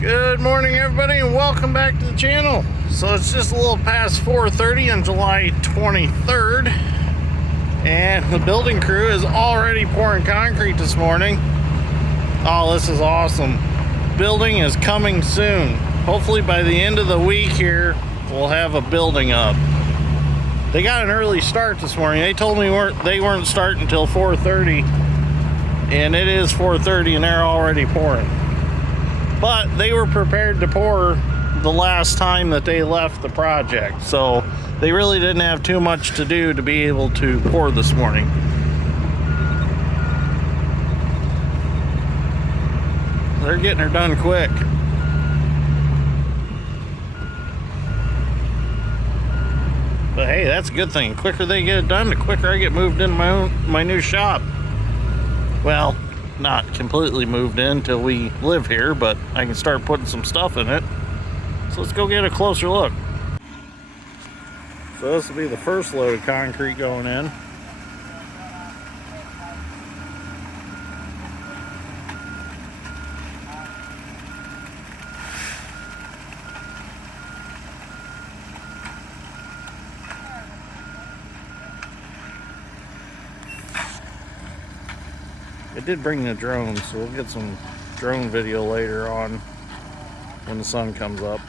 Good morning, everybody, and welcome back to the channel. So it's just a little past 4:30 on July 23rd, and the building crew is already pouring concrete this morning. Oh, this is awesome. Building is coming soon. Hopefully by the end of the week here, we'll have a building up. They got an early start this morning. They told me they weren't starting until 4:30, and it is 4:30 and they're already pouring. But they were prepared to pour the last time that they left the project, so they really didn't have too much to do to be able to pour this morning. They're getting her done quick. But hey, that's a good thing. The quicker they get it done, the quicker I get moved into my new shop. Well, not completely moved in till we live here, but I can start putting some stuff in it. So let's go get a closer look. So this will be the first load of concrete going in. I did bring the drone, so we'll get some drone video later on when the sun comes up.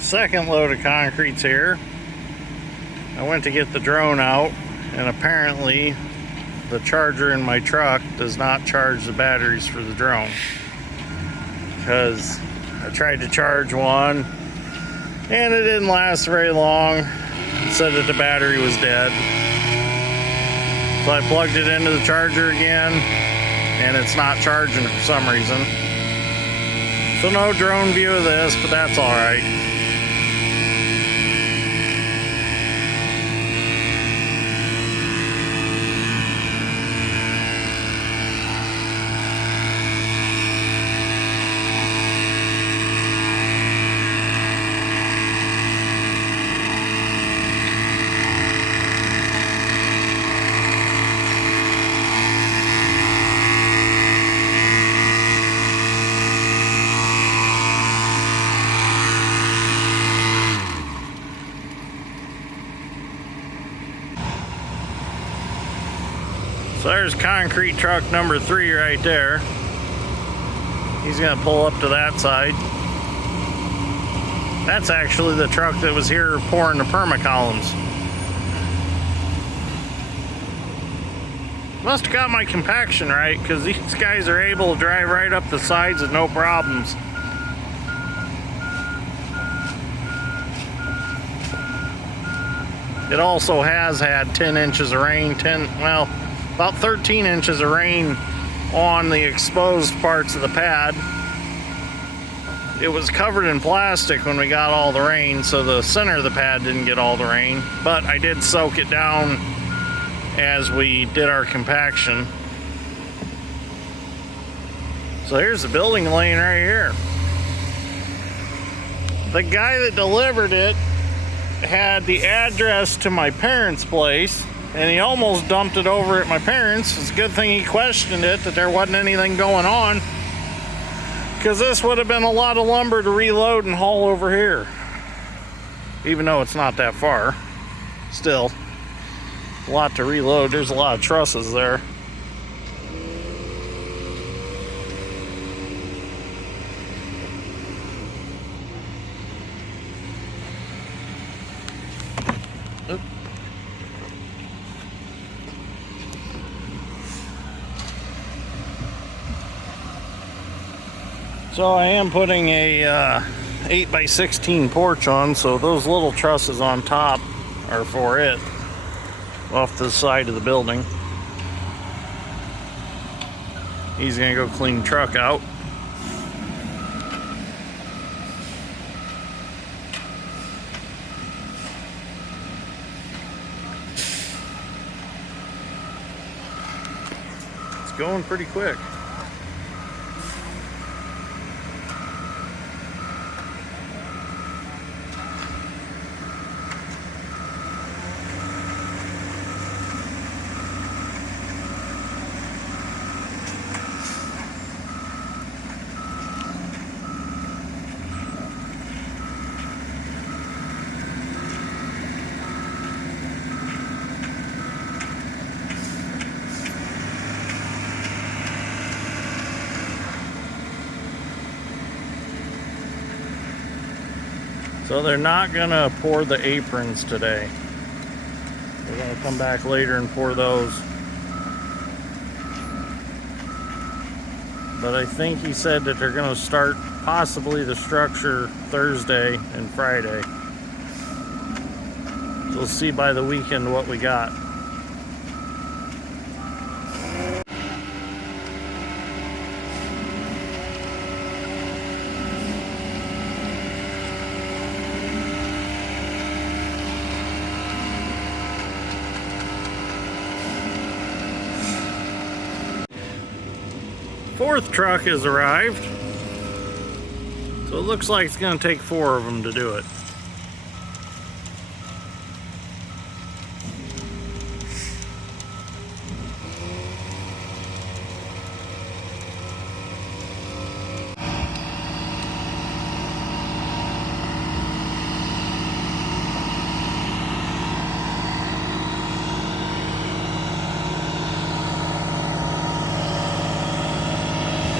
Second load of concrete's here. I went to get the drone out, and apparently the charger in my truck does not charge the batteries for the drone, because I tried to charge one and it didn't last very long. It said that the battery was dead, so I plugged it into the charger again and it's not charging for some reason. So no drone view of this, but that's all right. So there's concrete truck number 3 right there. He's gonna pull up to that side. That's actually the truck that was here pouring the perma columns. Must have got my compaction right, because these guys are able to drive right up the sides with no problems. It also has had 10 inches of rain, about 13 inches of rain on the exposed parts of the pad. It was covered in plastic when we got all the rain, so the center of the pad didn't get all the rain, but I did soak it down as we did our compaction. So here's the building laying right here. The guy that delivered it had the address to my parents' place, and he almost dumped it over at my parents'. It's a good thing he questioned it, that there wasn't anything going on, because this would have been a lot of lumber to reload and haul over here. Even though it's not that far, still a lot to reload. There's a lot of trusses there. So I am putting a 8x16 porch on, so those little trusses on top are for it, off the side of the building. He's gonna go clean the truck out. going pretty quick. So they're not gonna pour the aprons today. We're gonna come back later and pour those. But I think he said that they're gonna start possibly the structure Thursday and Friday. So we'll see by the weekend what we got. Fourth truck has arrived, so it looks like it's going to take 4 of them to do it.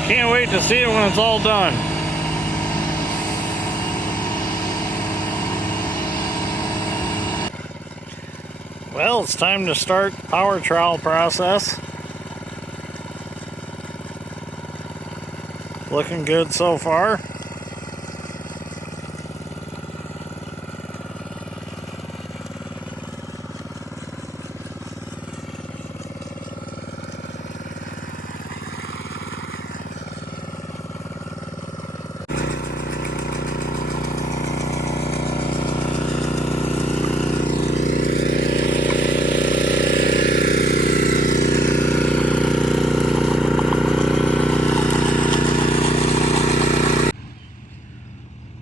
Can't wait to see it when it's all done. Well, it's time to start the power trowel process. Looking good so far.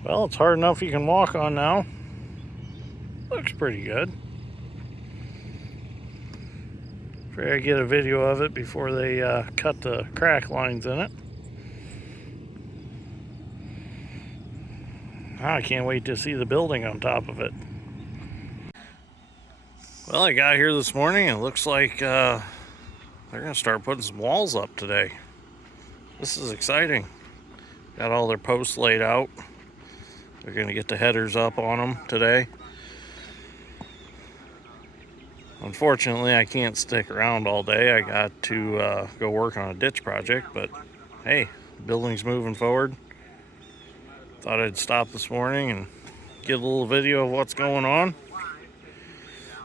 Well, it's hard enough you can walk on now. Looks pretty good. Try to get a video of it before they cut the crack lines in it. I can't wait to see the building on top of it. Well, I got here this morning and it looks like they're going to start putting some walls up today. This is exciting. Got all their posts laid out. They're going to get the headers up on them today. Unfortunately, I can't stick around all day. I got to go work on a ditch project, but hey, the building's moving forward. Thought I'd stop this morning and get a little video of what's going on.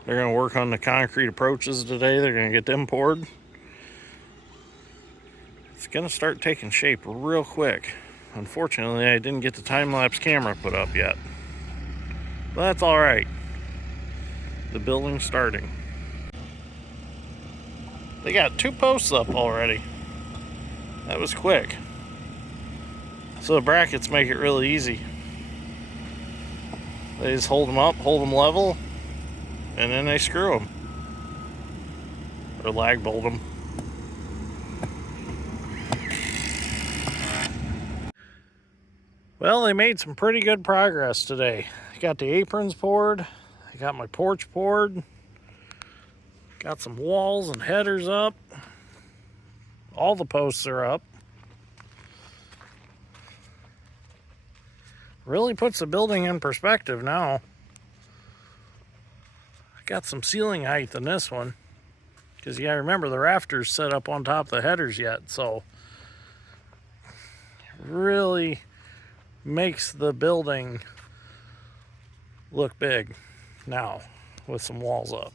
They're going to work on the concrete approaches today. They're going to get them poured. It's going to start taking shape real quick. Unfortunately, I didn't get the time-lapse camera put up yet. But that's all right. The building's starting. They got 2 posts up already. That was quick. So the brackets make it really easy. They just hold them up, hold them level, and then they screw them. Or lag bolt them. Well, they made some pretty good progress today. I got the aprons poured. I got my porch poured. Got some walls and headers up. All the posts are up. Really puts the building in perspective now. I got some ceiling height in this one. Because you gotta remember the rafters set up on top of the headers yet. So it really makes the building look big now with some walls up.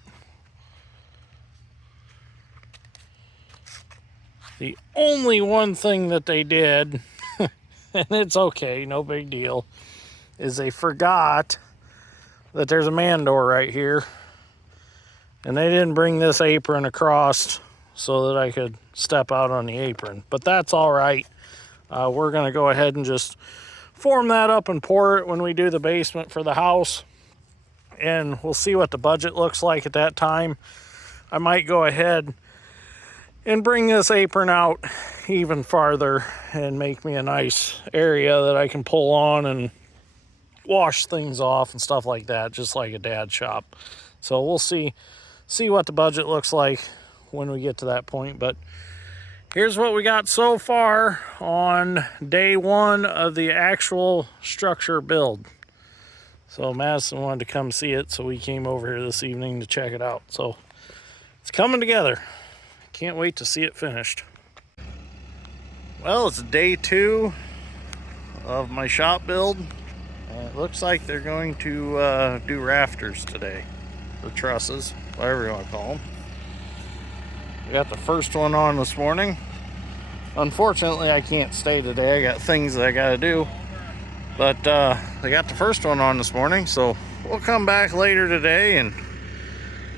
The only one thing that they did, and it's okay, no big deal, is they forgot that there's a man door right here, and they didn't bring this apron across so that I could step out on the apron. But that's all right. We're going to go ahead and just form that up and pour it when we do the basement for the house. And we'll see what the budget looks like at that time. I might go ahead and bring this apron out even farther and make me a nice area that I can pull on and wash things off and stuff like that, just like a dad's shop. So we'll see what the budget looks like when we get to that point. But here's what we got so far on day one of the actual structure build. So Madison wanted to come see it, so we came over here this evening to check it out. So it's coming together. Can't wait to see it finished. Well, it's day 2 of my shop build. And it looks like they're going to do rafters today. The trusses, whatever you want to call them. We got the first one on this morning. Unfortunately, I can't stay today. I got things that I got to do. But they got the first one on this morning, so we'll come back later today and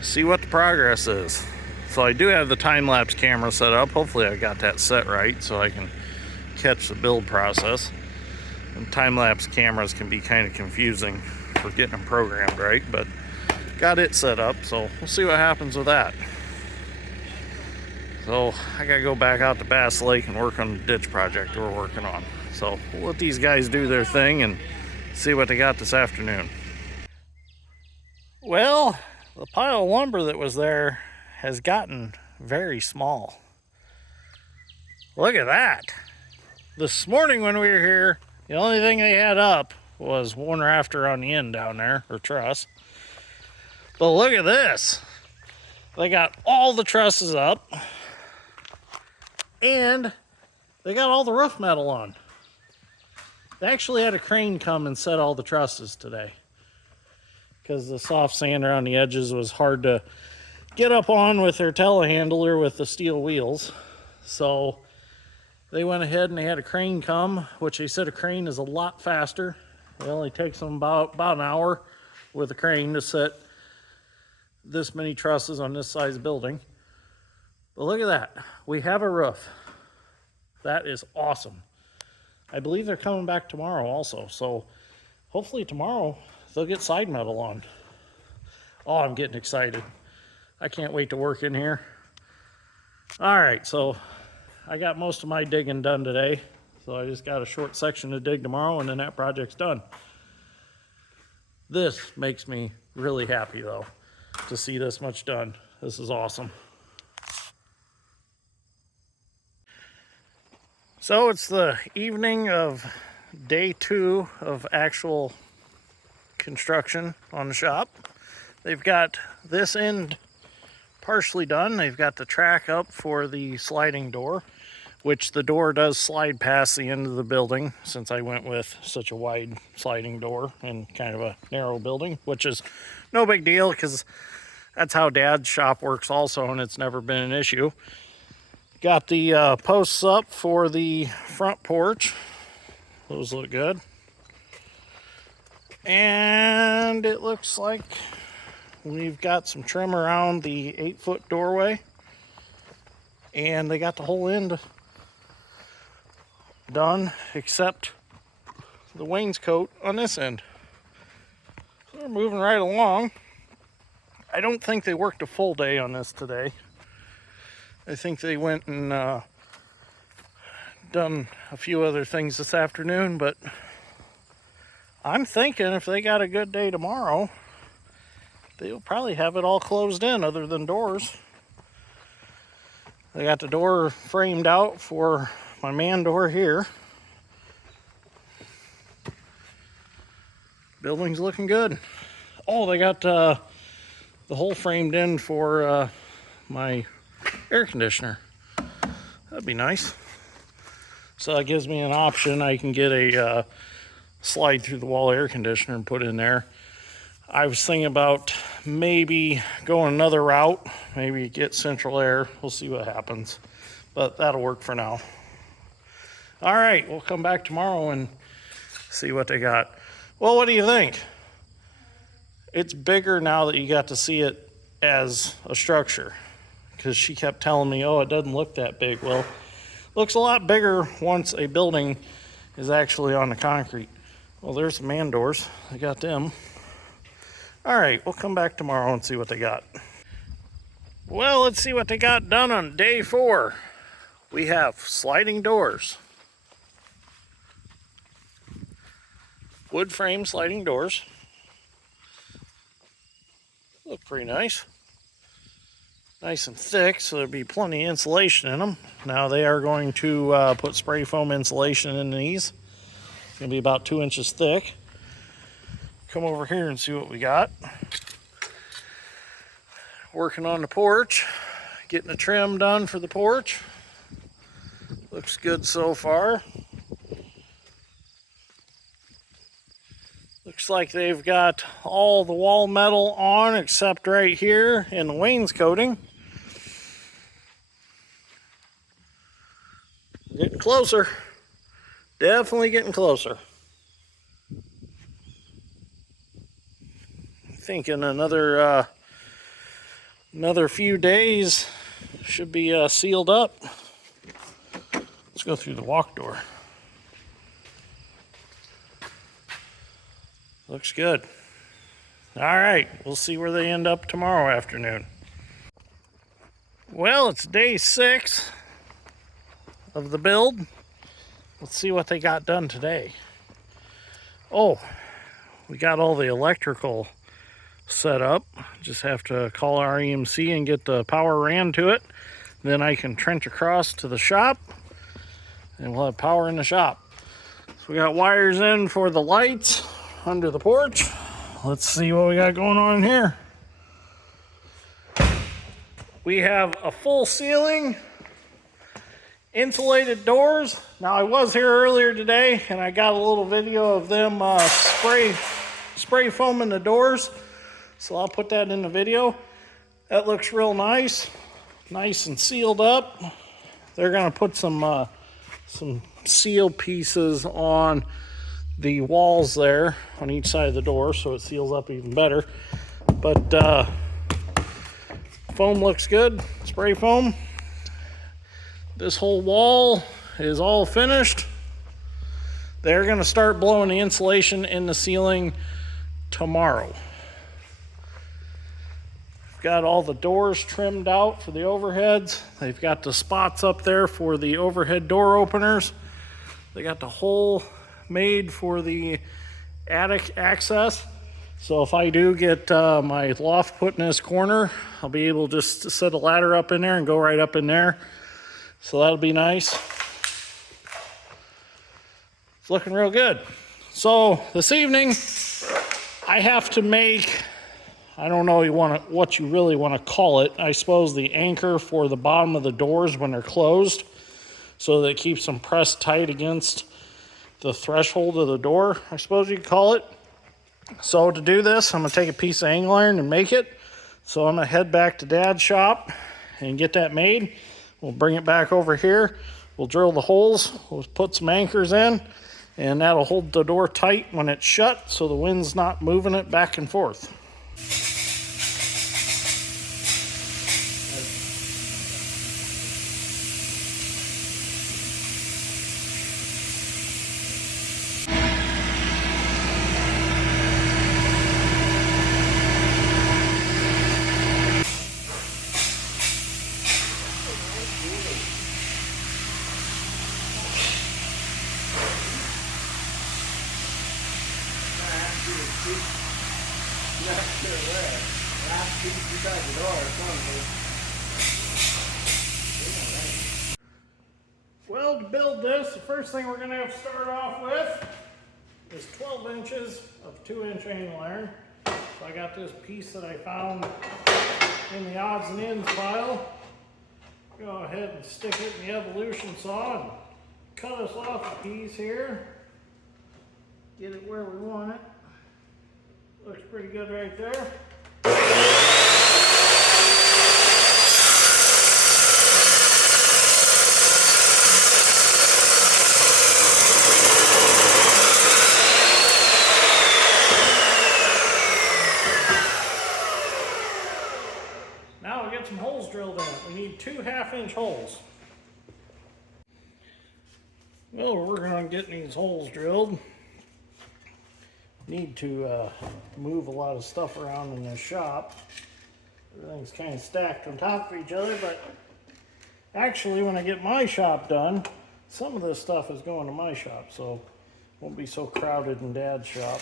see what the progress is. So I do have the time-lapse camera set up. Hopefully I got that set right so I can catch the build process. And time-lapse cameras can be kind of confusing for getting them programmed right, but got it set up, so we'll see what happens with that. So I gotta go back out to Bass Lake and work on the ditch project we're working on. So we'll let these guys do their thing and see what they got this afternoon. Well, the pile of lumber that was there has gotten very small. Look at that. This morning when we were here, the only thing they had up was one rafter on the end down there, or truss. But look at this. They got all the trusses up and they got all the roof metal on. They actually had a crane come and set all the trusses today because the soft sand around the edges was hard to get up on with their telehandler with the steel wheels. So they went ahead and they had a crane come, which they said a crane is a lot faster. It only takes them about an hour with a crane to set this many trusses on this size building. But look at that. We have a roof. That is awesome. I believe they're coming back tomorrow also. So hopefully tomorrow they'll get side metal on. Oh, I'm getting excited. I can't wait to work in here. All right, so I got most of my digging done today. So I just got a short section to dig tomorrow and then that project's done. This makes me really happy though, to see this much done. This is awesome. So it's the evening of day 2 of actual construction on the shop. They've got this end partially done. They've got the track up for the sliding door, which the door does slide past the end of the building since I went with such a wide sliding door and kind of a narrow building, which is no big deal because that's how Dad's shop works also, and it's never been an issue. Got the posts up for the front porch. Those look good. And it looks like we've got some trim around the 8-foot doorway. And they got the whole end done except the wainscot on this end. So they're moving right along. I don't think they worked a full day on this today. I think they went and done a few other things this afternoon, but I'm thinking if they got a good day tomorrow, they'll probably have it all closed in other than doors. They got the door framed out for my man door here. Building's looking good. Oh, they got the hole framed in for my air conditioner. That'd be nice. So that gives me an option. I can get a slide through the wall air conditioner and put in there. I was thinking about maybe going another route, maybe get central air. We'll see what happens, but that'll work for now. All right, we'll come back tomorrow and see what they got. Well, what do you think? It's bigger now that you got to see it as a structure, because she kept telling me, oh, it doesn't look that big. Well, looks a lot bigger once a building is actually on the concrete. Well, there's the man doors. I got them. All right, we'll come back tomorrow and see what they got. Well, let's see what they got done on day 4. We have sliding doors. Wood frame sliding doors. Look pretty nice. Nice and thick, so there'll be plenty of insulation in them. Now they are going to put spray foam insulation in these. It's going to be about 2 inches thick. Come over here and see what we got. Working on the porch. Getting a trim done for the porch. Looks good so far. Looks like they've got all the wall metal on except right here in the wainscoting. Getting closer. Definitely getting closer. I think in another few days should be sealed up. Let's go through the walk door. Looks good. All right, we'll see where they end up tomorrow afternoon. Well, it's day 6 of the build. Let's see what they got done today. Oh, we got all the electrical set up. Just have to call our EMC and get the power ran to it. Then I can trench across to the shop and we'll have power in the shop. So we got wires in for the lights under the porch. Let's see what we got going on in here. We have a full ceiling, insulated doors. Now I was here earlier today and I got a little video of them spray foaming the doors. So I'll put that in the video. That looks real nice. Nice and sealed up. They're gonna put some seal pieces on the walls there on each side of the door so it seals up even better. But foam looks good, spray foam. This whole wall is all finished. They're gonna start blowing the insulation in the ceiling tomorrow. Got all the doors trimmed out for the overheads. They've got the spots up there for the overhead door openers. They got the hole made for the attic access. So if I do get my loft put in this corner, I'll be able just to set a ladder up in there and go right up in there. So that'll be nice. It's looking real good. So this evening, I have to make, I don't know what you really want to call it. I suppose the anchor for the bottom of the doors when they're closed, so that it keeps them pressed tight against the threshold of the door, I suppose you could call it. So to do this, I'm gonna take a piece of angle iron and make it. So I'm gonna head back to Dad's shop and get that made. We'll bring it back over here. We'll drill the holes. We'll put some anchors in, and that'll hold the door tight when it's shut so the wind's not moving it back and forth. Well, to build this, the first thing we're going to have to start off with is 12 inches of 2-inch angle iron. So I got this piece that I found in the odds and ends pile. Go ahead and stick it in the evolution saw and cut us off a piece here. Get it where we want it. Looks pretty good right there. Now we get some holes drilled in it. We need 2 1/2-inch holes. Well, we're working on getting these holes drilled. Need to move a lot of stuff around in the shop. Everything's kind of stacked on top of each other, but actually when I get my shop done, some of this stuff is going to my shop, so it won't be so crowded in Dad's shop.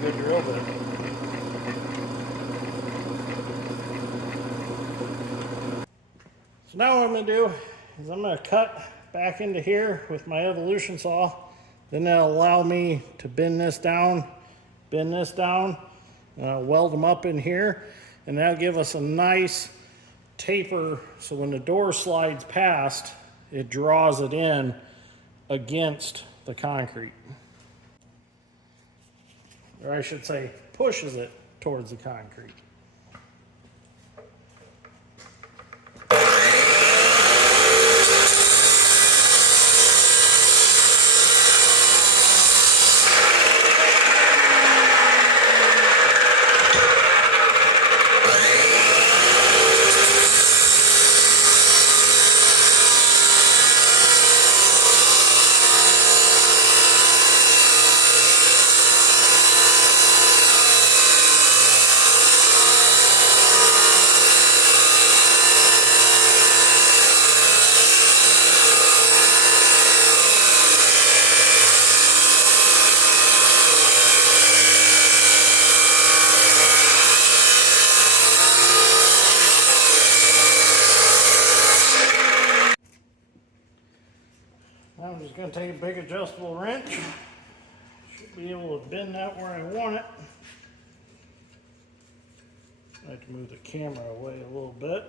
Good drill bit. So now what I'm going to do is I'm going to cut back into here with my evolution saw. Then that'll allow me to bend this down, weld them up in here, and that'll give us a nice taper so when the door slides past, it draws it in against the concrete. Or I should say, pushes it towards the concrete. I'm just going to take a big adjustable wrench. Should be able to bend that where I want it. I have to move the camera away a little bit.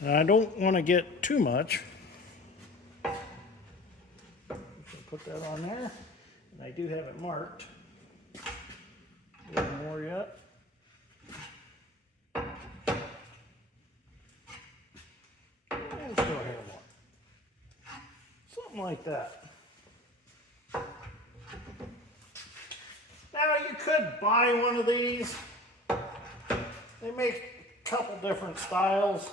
And I don't want to get too much. Put that on there. And I do have it marked. A little more yet. Something like that. Now you could buy one of these. They make a couple different styles.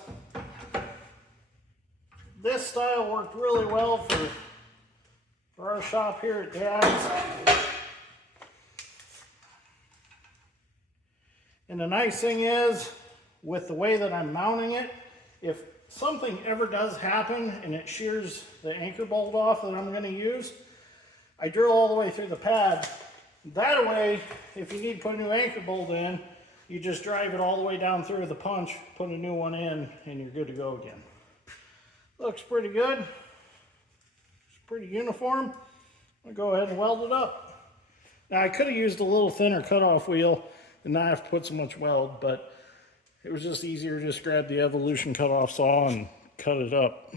This style worked really well for our shop here at Dad's. And the nice thing is, with the way that I'm mounting it, if something ever does happen and it shears the anchor bolt off that I'm going to use, I drill all the way through the pad. That way, if you need to put a new anchor bolt in, you just drive it all the way down through the punch, put a new one in, and you're good to go again. Looks pretty good. It's pretty uniform. I'll go ahead and weld it up. Now I could have used a little thinner cutoff wheel and not have to put so much weld, but it was just easier to just grab the Evolution cutoff saw and cut it up.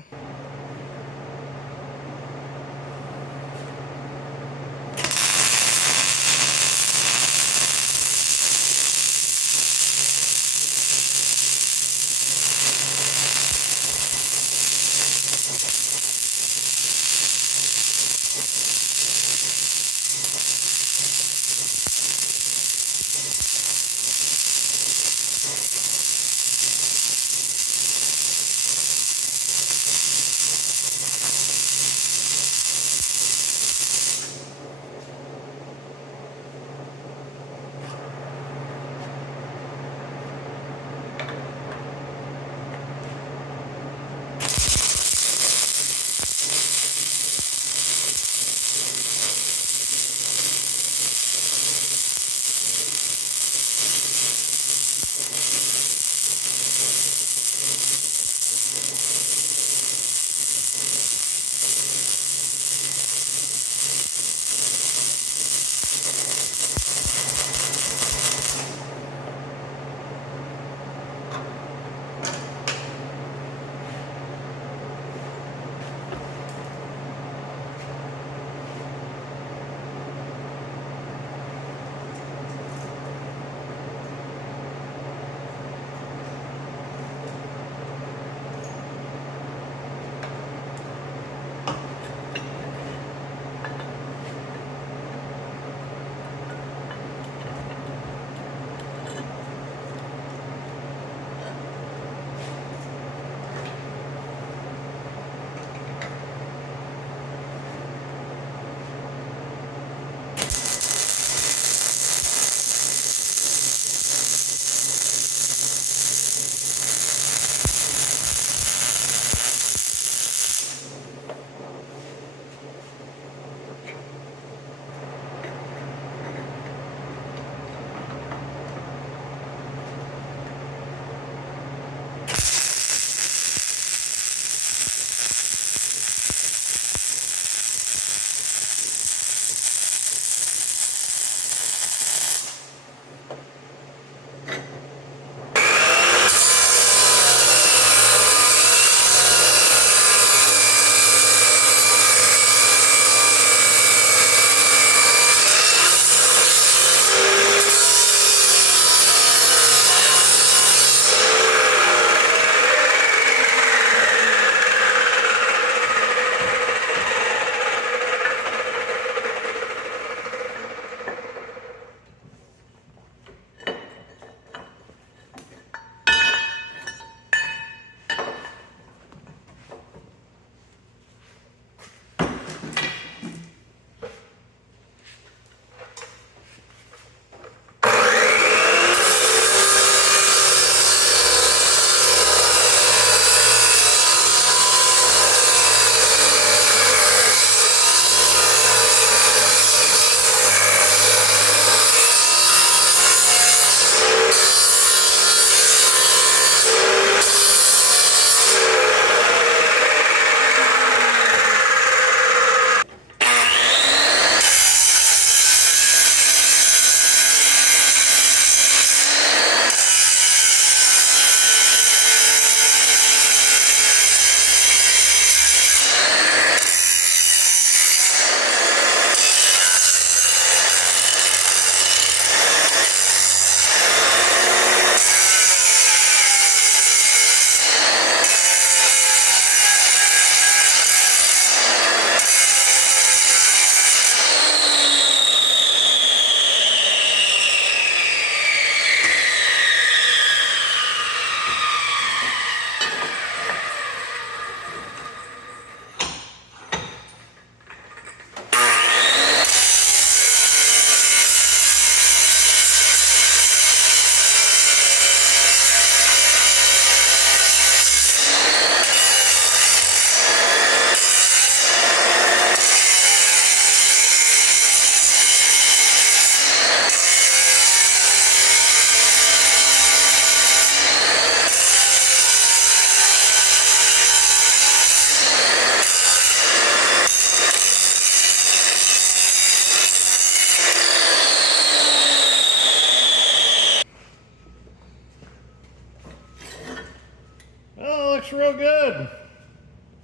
looks real good.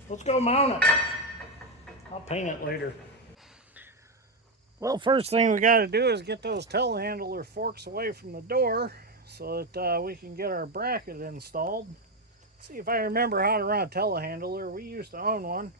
Let's go mount it. I'll paint it later. Well, first thing we got to do is get those telehandler forks away from the door so that we can get our bracket installed. See if I remember how to run a telehandler. We used to own one.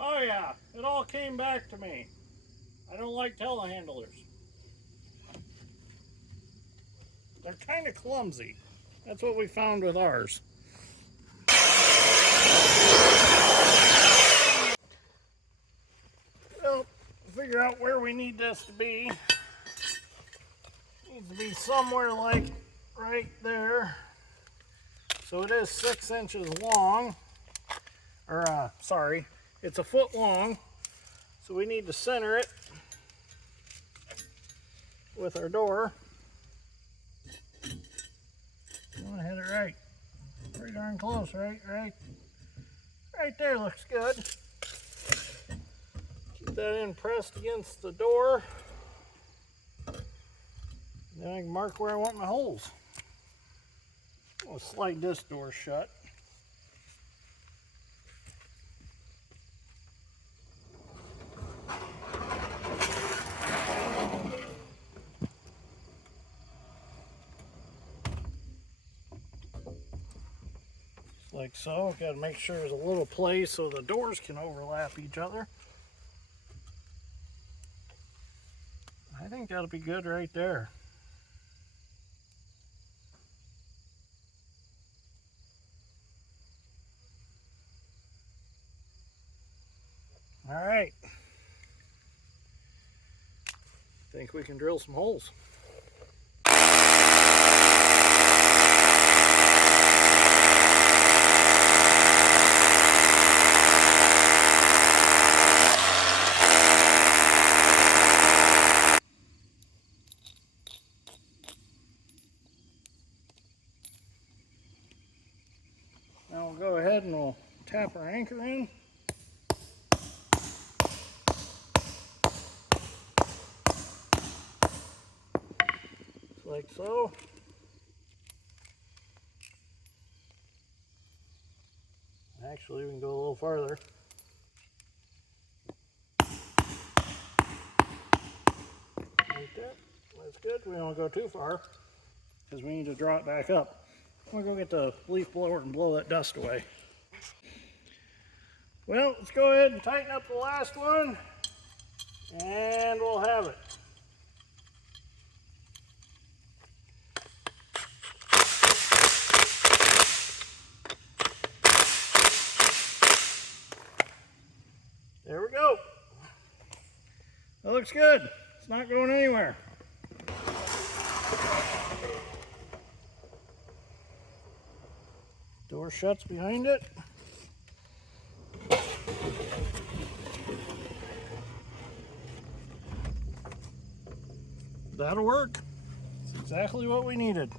Oh yeah, it all came back to me. I don't like telehandlers. They're kind of clumsy. That's what we found with ours. Well, figure out where we need this to be. It needs to be somewhere like right there. So it is 6 inches long. Or, sorry, it's a foot long. So we need to center it with our door. I'm gonna hit it right. Pretty darn close, right there looks good. Keep that in pressed against the door. Then I can mark where I want my holes. I'm gonna slide this door shut. Like so. Got to make sure there's a little place so the doors can overlap each other. I think that'll be good right there. All right. Think we can drill some holes. Now we'll go ahead and we'll tap our anchor in. Like so. Actually, we can go a little farther. Like that. That's good. We don't go too far because we need to draw it back up. I'm gonna go get the leaf blower and blow that dust away. Well, let's go ahead and tighten up the last one and we'll have it. There we go. That looks good. It's not going anywhere. Door shuts behind it. That'll work. It's exactly what we needed.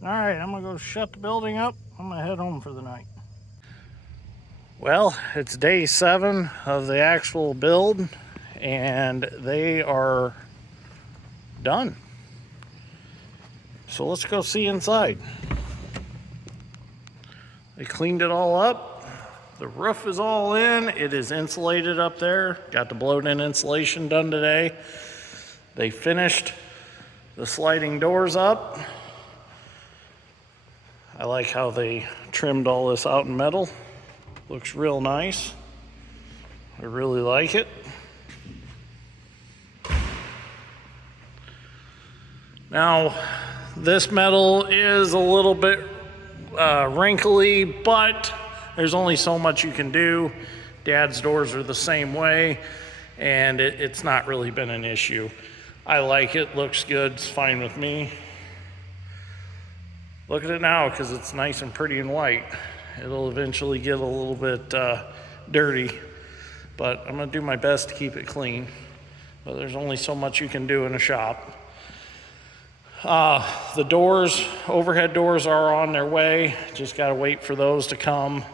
All right, I'm gonna go shut the building up. I'm gonna head home for the night. Well, it's day 7 of the actual build, and they are done. So let's go see inside. They cleaned it all up. The roof is all in. It is insulated up there. Got the blowed-in insulation done today. They finished the sliding doors up. I like how they trimmed all this out in metal. Looks real nice. I really like it. Now, this metal is a little bit wrinkly, but there's only so much you can do. Dad's doors are the same way, and it's not really been an issue. I like it, looks good, it's fine with me. Look at it now because it's nice and pretty and white. It'll eventually get a little bit dirty, but I'm gonna do my best to keep it clean. but there's only so much you can do in a shop. The doors, overhead doors are on their way. Just got to wait for those to come.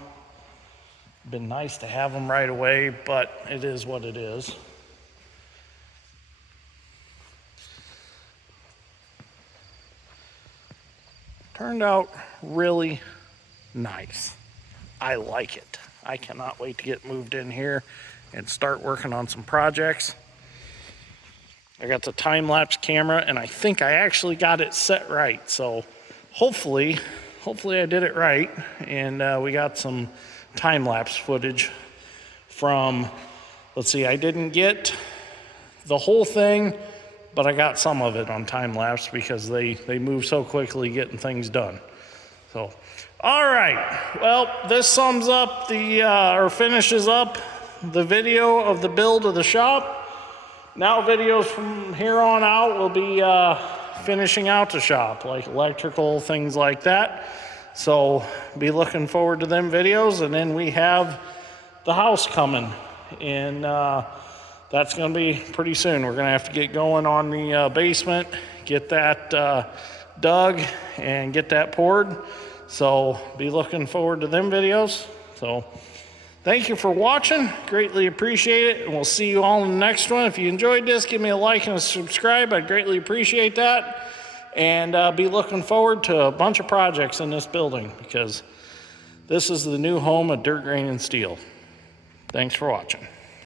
Been nice to have them right away, but it is what it is. Turned out really nice. I like it. I cannot wait to get moved in here and start working on some projects. I got the time-lapse camera, and I think I actually got it set right. So hopefully I did it right, and we got some time-lapse footage from, let's see, I didn't get the whole thing, but I got some of it on time-lapse because they move so quickly getting things done. So, all right, well, this sums up or finishes up the video of the build of the shop. Now videos from here on out will be finishing out the shop, like electrical, things like that. So be looking forward to them videos. And then we have the house coming, and that's going to be pretty soon. We're going to have to get going on the basement, get that dug, and get that poured. So be looking forward to them videos. So thank you for watching. Greatly appreciate it. And we'll see you all in the next one. If you enjoyed this, give me a like and a subscribe. I'd greatly appreciate that. And be looking forward to a bunch of projects in this building, because this is the new home of dirt, grain, and steel. Thanks for watching.